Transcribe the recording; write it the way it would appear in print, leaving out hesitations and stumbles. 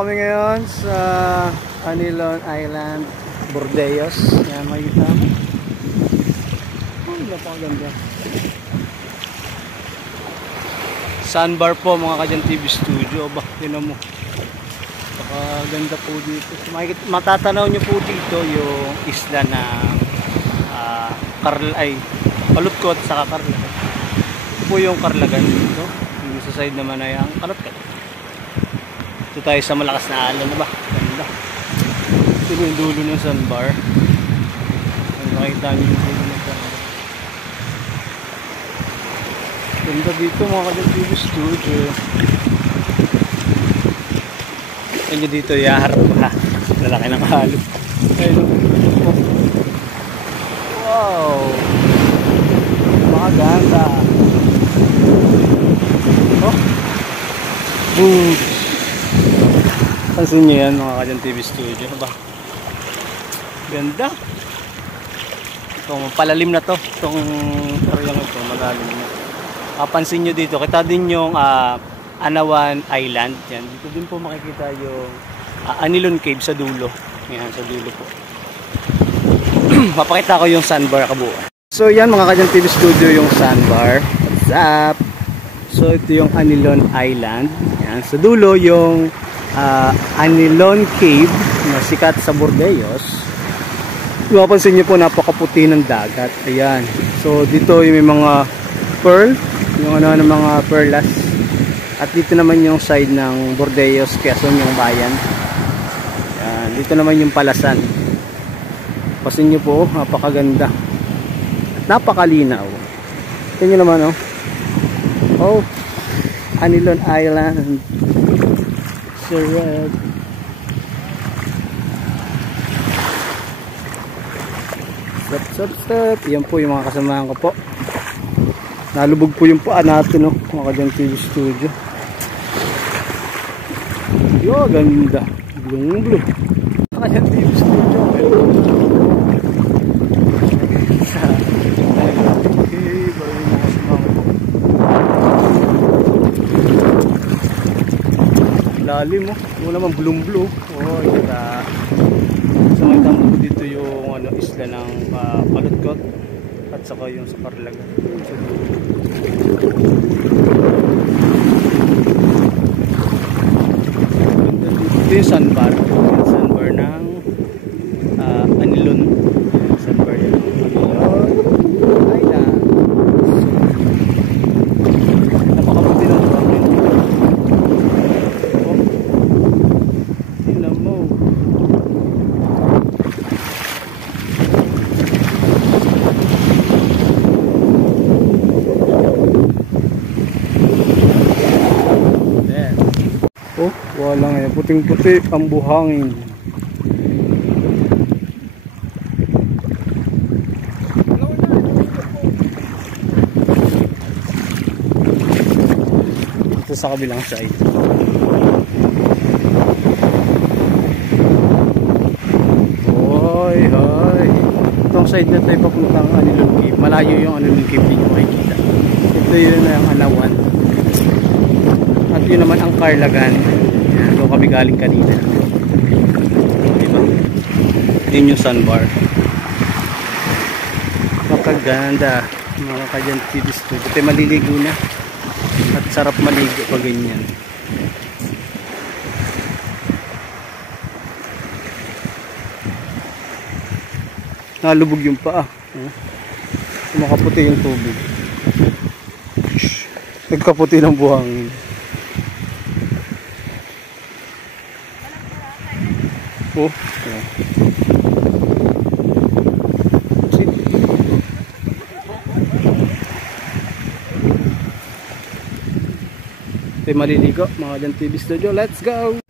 kami ngayon sa Anilon Island, Bordeos. Yan, makikita mo. Ay, napakaganda. Sandbar po mga Kadyan TV Studio. Ba, tinan mo. Napakaganda po dito. Matatanaw nyo po dito yung isla ng Kalutkot sa Karlagan. Ito po yung Karlagan dito. Yung sa side naman ay ang Kalutkot. Ito tayo sa malakas na alon, ba? Ganda. Ito yung dulo ng sandbar. Nakita nyo yung dulo ng sandbar. Ganda dito mga Kadyan TV Studio. Kanya dito yaharap pa. Lalaki ng halo. Wow! Maganda. Oh! Boom! Pansin nyo yan mga Kadyan TV Studio. Ba? Ganda. Ito, palalim na to. Itong area ito, malalim na. Pansin nyo dito, kita din yung Anawan Island. Yan. Dito din po makikita yung Anilon Cave sa dulo. Yan, sa dulo po. Papakita ko yung sandbar kabuuan. So yan mga Kadyan TV Studio yung sandbar. What's up? So ito yung Anilon Island. Yan, sa dulo yung Anilon Cave na sikat sa Bordeos. Mapapansin nyo po napakaputi ng dagat. Ayan. So dito yung may mga pearl, yung ano ng mga perlas. At dito naman yung side ng Bordeos, Quezon yung bayan. Ayan. Dito naman yung Palasan. Pasin nyo po, napakaganda. At napakalinaw. Ito nyo naman oh. Oh, Anilon Island. Sarap. Stop. Yan po yung mga kasamahan ko po. Nalubog po yung paa natin oh, mga Kadyan TV Studio. Yo, ganda. Blue. Kadyan TV Studio. Lalim mo. Wala naman blue. Oh, ita. So makita mo dito yung isla ng Kalutkot at saka yung sa Karlagan. Dito yung sandbar. Sandbar ng Anilon. Sandbar yan. Anilon. Napakabuti ng buhangin. Tingnan mo. Oh, wala ngayon. Puting-puti ang buhangin. Ito sa kabilang side. Hoy. Itong side na tayo papuntang Anilon Cave. Malayo yung Anilon Cave din yung makikita. Ito yun na yung Anawan. At yun naman ang Karlagan. Yan, doon kami galing kanina. Diba? Yun yung sandbar. Makaganda mga Kadyan TV Studio. Ito maliligo na. At sarap maligo pag ganyan. Nalubog yung paa. Kumakaputi yung tubig. Nagkaputi ng buhangin. Oh, yeah. Ito maliligo mga Kadyan TV Studio. Let's go!